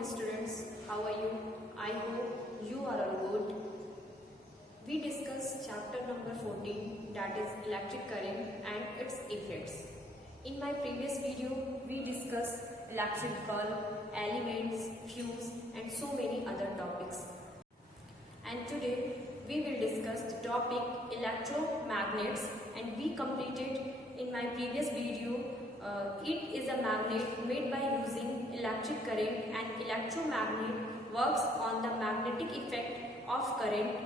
morning students, how are you? I hope you are all good. We discussed chapter number 14, that is electric current and its effects. In my previous video, we discussed electric bulb, elements, fuse and so many other topics. And today we will discuss the topic electromagnets, and we completed in my previous video. It is a magnet made by using electric current, and electromagnet works on the magnetic effect of current.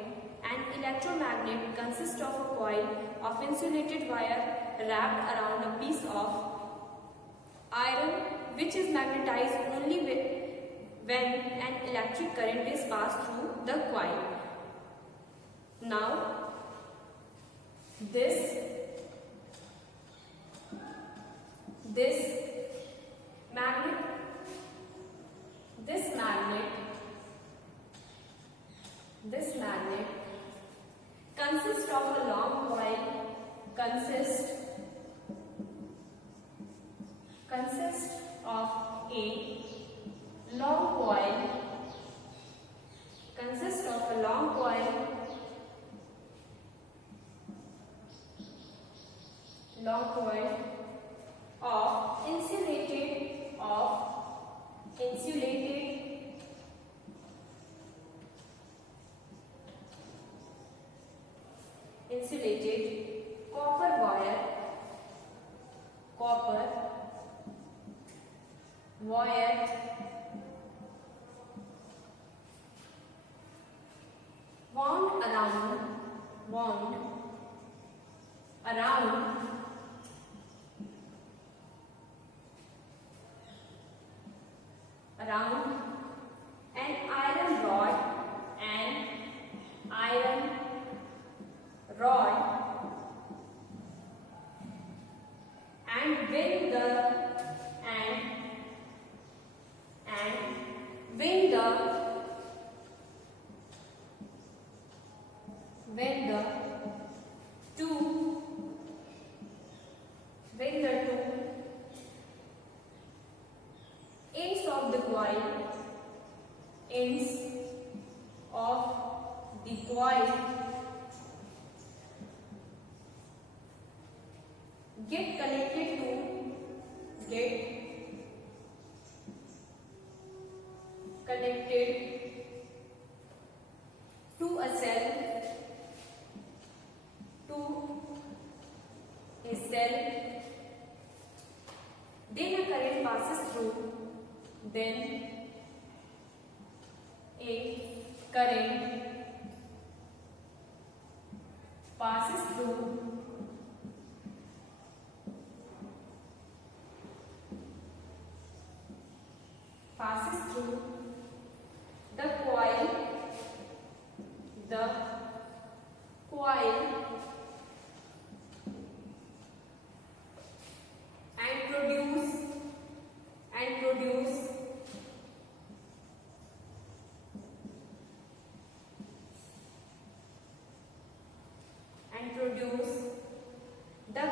An electromagnet consists of a coil of insulated wire wrapped around a piece of iron which is magnetized only when an electric current is passed through the coil. Now, this magnet consists of a long coil, consists of a long coil of insulated copper wire wound around an iron rod, and when the two ends of the coil get connected to a cell, then a current passes through, the coil and produce the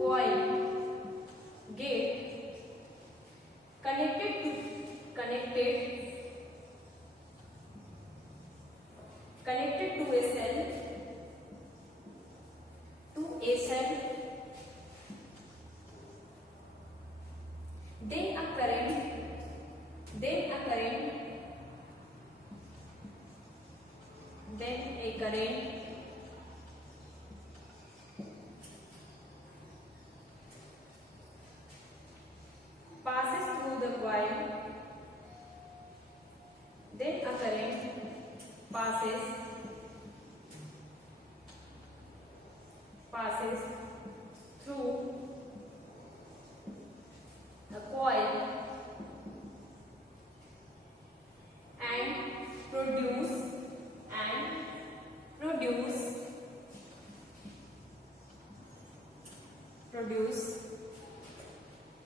coil get connected to a cell, then a current passes through the coil, then a current passes through the coil and produce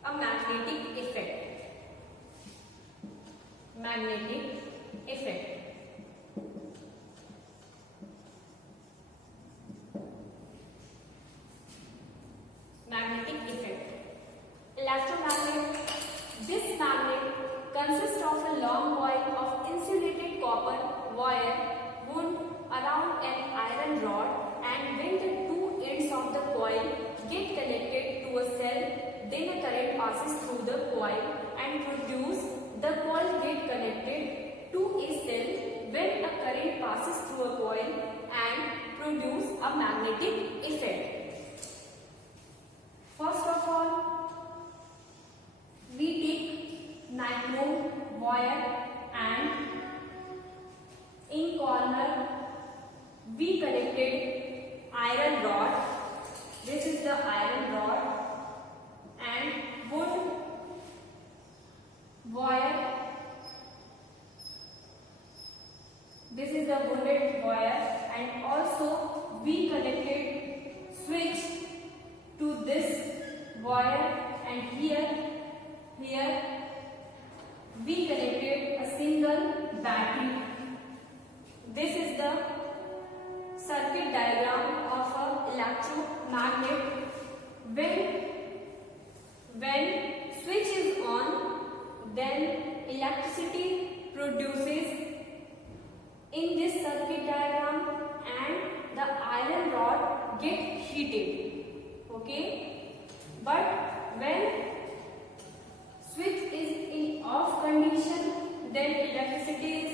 a magnetic effect. Magnetic effect. Electromagnet consists of a long coil of insulated copper wire wound around an iron rod, and when the two ends of the coil get connected to a cell, then a current passes through the coil and produce the coil get connected to a cell. When a current passes through a coil and produce a magnetic effect. First of all, we take nichrome wire and in corner we connected iron rod. This is the iron rod and wood wire. This is the wounded wire, and also we connected switch to this wire, and here we connected a single battery. This is the circuit diagram of an electromagnet. When switch is on, then electricity produces in this circuit diagram and the iron rod get heated. Okay, but when switch is in off condition, then electricity is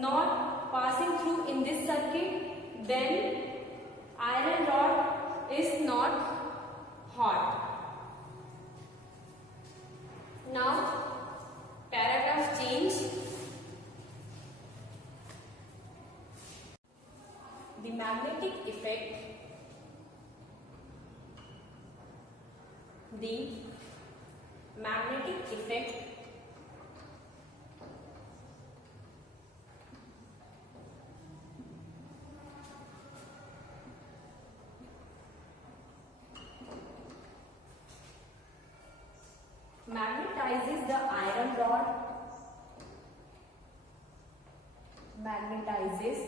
not passing through in this circuit, then iron rod is not hot. Now paragraph change. The magnetic effect. The magnetic effect magnetizes the iron rod, magnetizes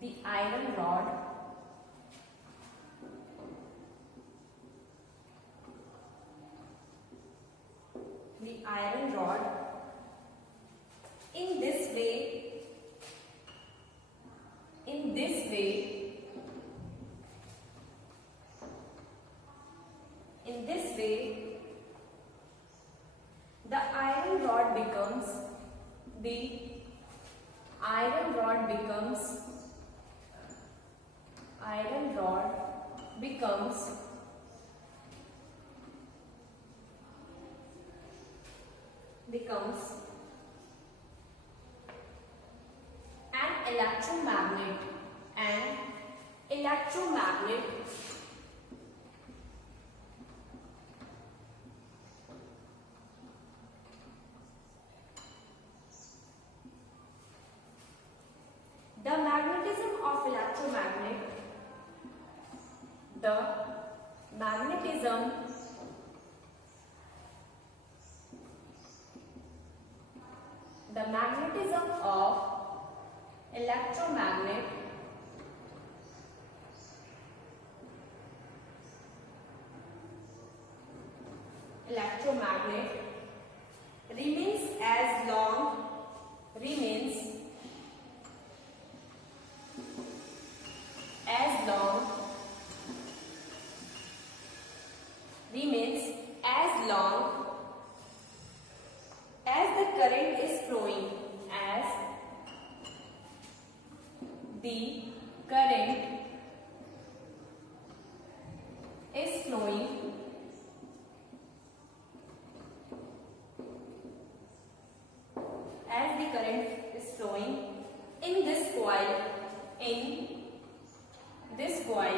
the iron rod in this way the iron rod becomes an electromagnet. The magnetism of electromagnet. The magnetism of electromagnet remains as long as the current is flowing, as the current is flowing, in this coil.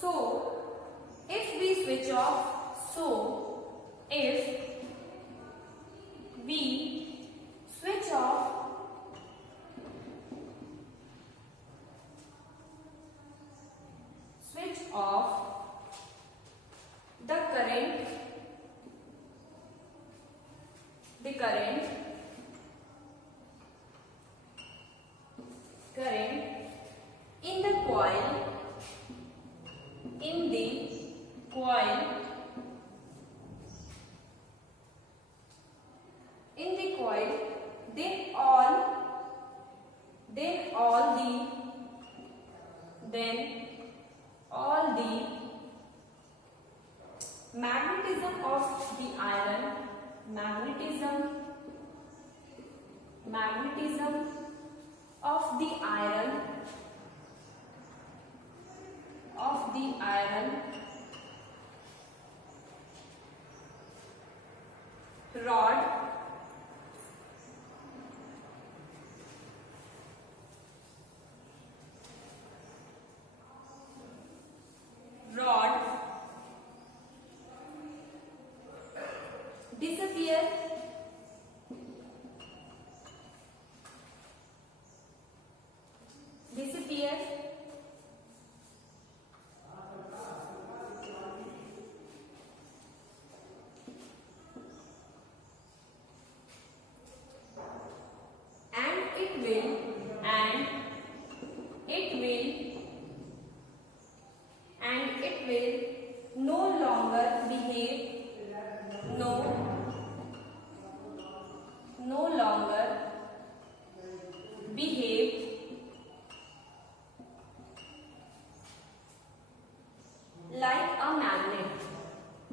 So if we switch off, the current magnetism of the iron rod disappear and it will no longer behave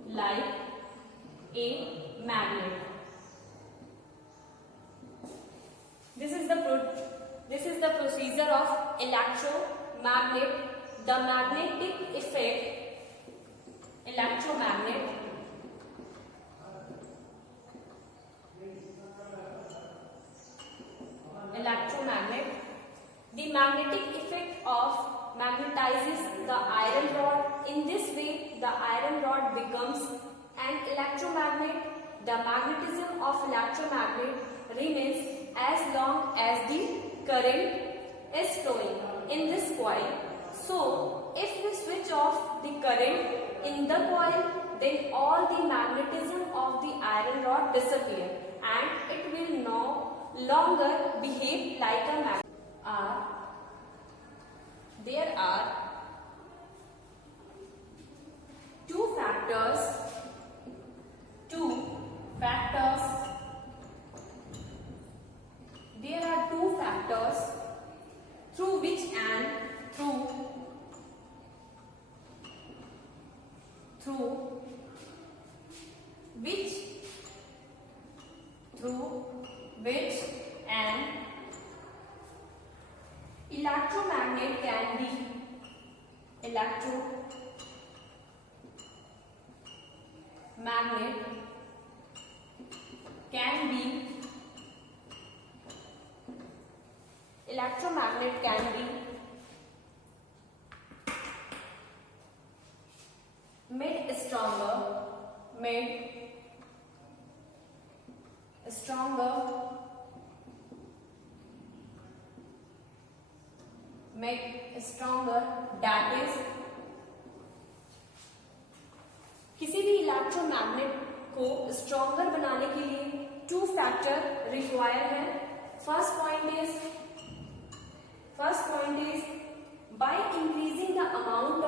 like a magnet. This is the procedure of electromagnet. The magnetic effect, electromagnet the magnetic effect of magnetizes the iron rod. In this way, the iron rod becomes an electromagnet. The magnetism of electromagnet remains as long as the current is flowing in this coil. So, if we switch off the current in the coil, then all the magnetism of the iron rod disappear and it will no longer behave like a magnet. There are two factors through which an electromagnet can be made stronger that is, किसी भी electromagnet को stronger बनाने के लिए two factor require है. First point is by increasing the amount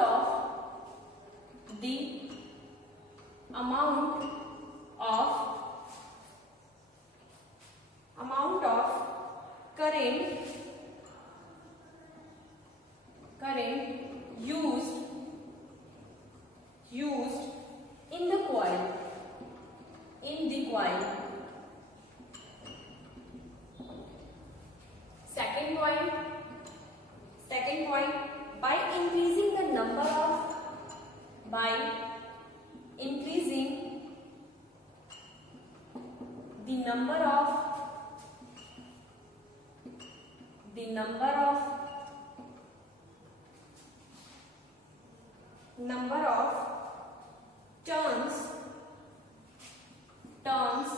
of the amount of current used in the coil. Second point, by increasing the number of turns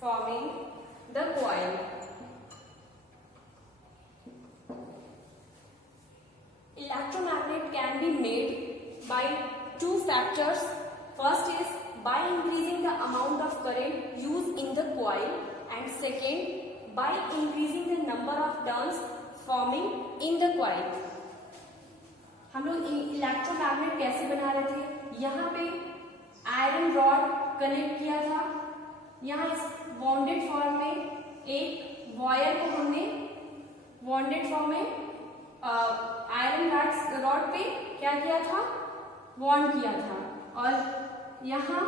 forming the coil. Electromagnet can be made by two factors. First is by increasing the amount of current used in the coil, and second by increasing the number of turns forming in the coil. हम लोग electromagnet कैसे बना रहे थे? यहाँ पे iron rod connect किया था यहाँ इस बॉन्डेड फॉर्म में एक वायर को हमने बॉन्डेड फॉर्म में आयरन रॉड पे क्या किया था, बॉन्ड किया था, और यहाँ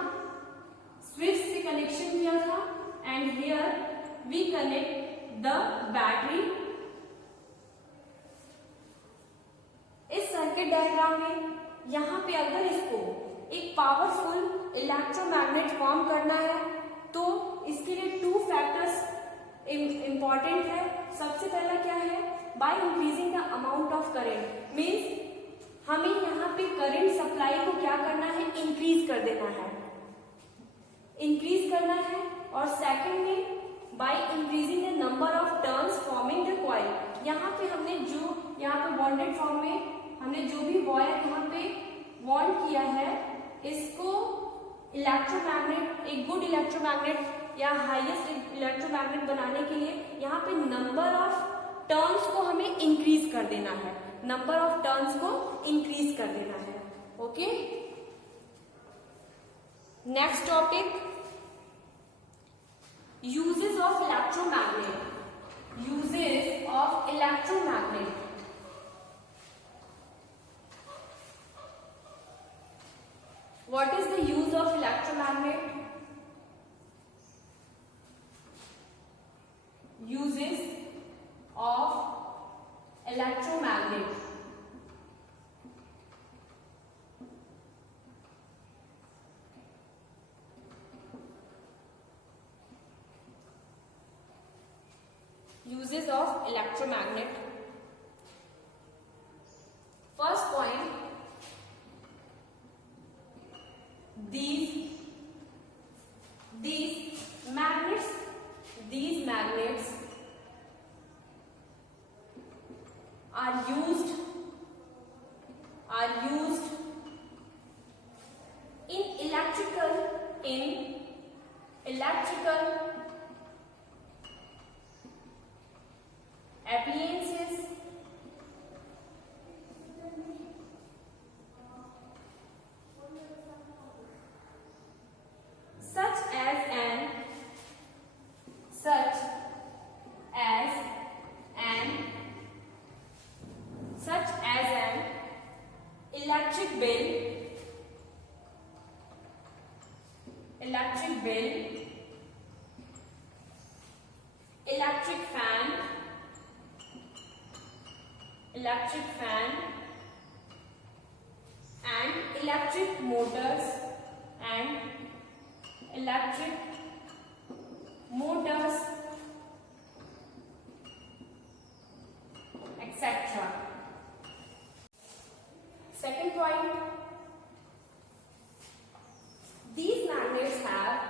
स्विच से कनेक्शन किया था, and here we connect the battery. इस सर्किट डायग्राम में यहाँ पे अगर इसको एक पावरफुल इलेक्ट्रोमैग्नेट फॉर्म करना है तो इसके लिए 2 फैक्टर्स इंपॉर्टेंट है। सबसे पहला क्या है, by increasing the amount of current, means हमें यहाँ पे करंट सप्लाई को क्या करना है, इंक्रीज कर देना है, इंक्रीज करना है। और सेकंड में by increasing the number of turns forming the coil, यहाँ पे हमने जो यहाँ पे बॉन्डेड फॉर्म में हमने जो भी वायर यहाँ पे बॉन्ड किया है, इसको इलेक्ट्रोमैग्नेट, एक गुड इलेक्ट्रोमैग्नेट या हाईएस्ट इलेक्ट्रोमैग्नेट बनाने के लिए यहाँ पे नंबर ऑफ टर्न्स को हमें इंक्रीज कर देना है, नंबर ऑफ टर्न्स को इंक्रीज कर देना है। Okay, next topic, uses of electromagnet. Uses of electromagnet, what is the use of electromagnet? Uses of electromagnet, uses of electromagnet. First point, these magnets are used in electrical appliances such as an electric bell, electric fan, and electric motors, etc. Second point, these magnets have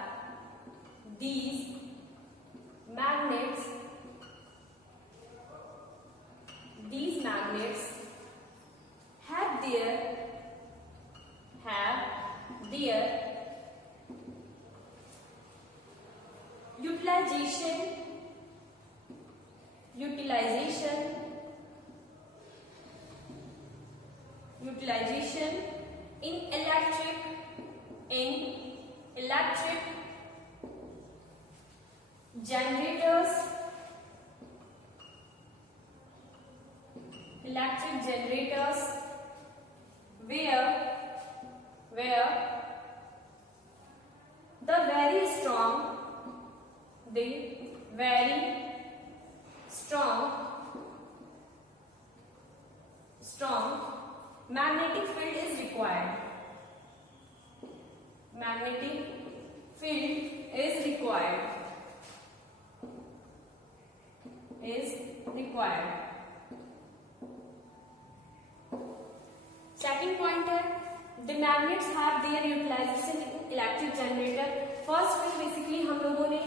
their utilization in electric generators, where the very strong magnetic field is required. Second point है, the magnets have their utilization in electric generator. First में basically हम लोगों ने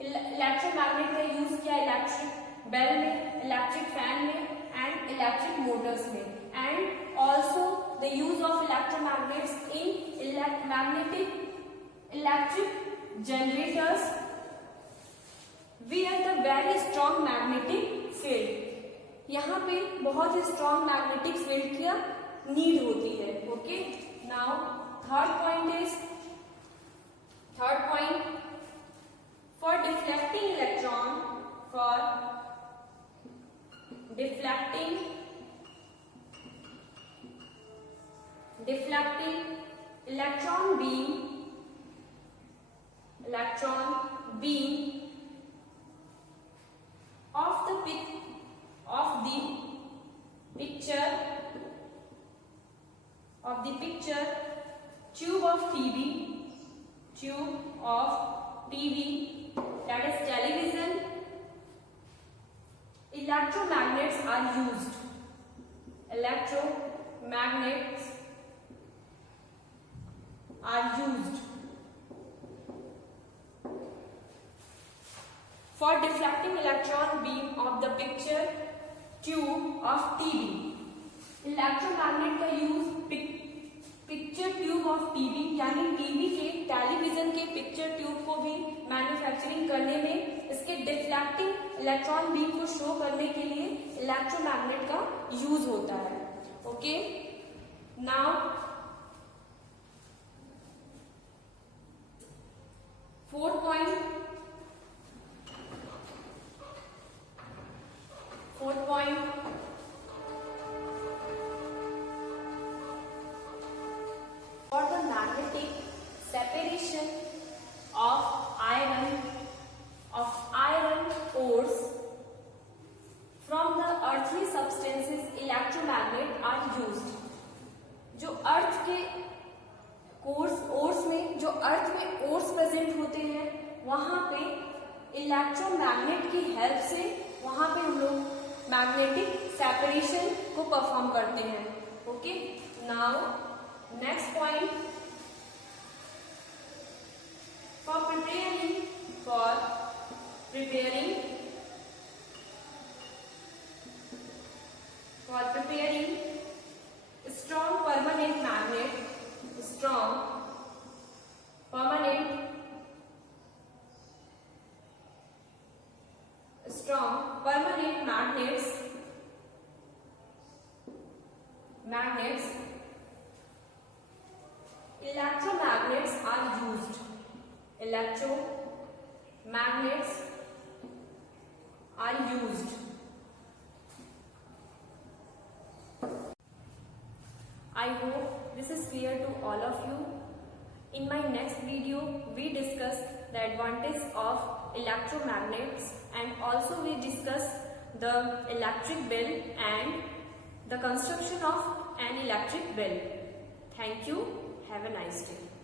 electromagnet का use किया electric bell में, electric fan में and electric Motors में, and also the use of electromagnets in electric generators where the very strong magnetic field, यहाँ पे बहुत ही स्ट्रॉन्ग मैग्नेटिक फील्ड की नीड होती है. Okay, now third point electron beam of the picture tube of TV, that is television. Electromagnets are used. For deflecting electron beam of the picture tube of TV. Electromagnet का use picture tube of TV यानी TV के television के picture tube को भी manufacturing करने में, इसके deflecting electron beam को शो करने के लिए इलेक्ट्रोमैग्नेट का यूज होता है. Okay, now fourth point for the magnetic separation of iron ores from the earthly substances, electromagnet are used. जो अर्थ के ओर्स में, जो अर्थ में ओर्स प्रेजेंट होते हैं, वहां पे इलेक्ट्रोमैग्नेट की हेल्प से वहां पे हम लोग मैग्नेटिक सेपरेशन को परफॉर्म करते हैं. Okay, now next point, for preparing strong permanent magnets electromagnets are used. I hope this is clear to all of you. In my next video, we discuss the advantage of electromagnets and also we discuss the electric bell and the construction of an electric bell. Thank you. Have a nice day.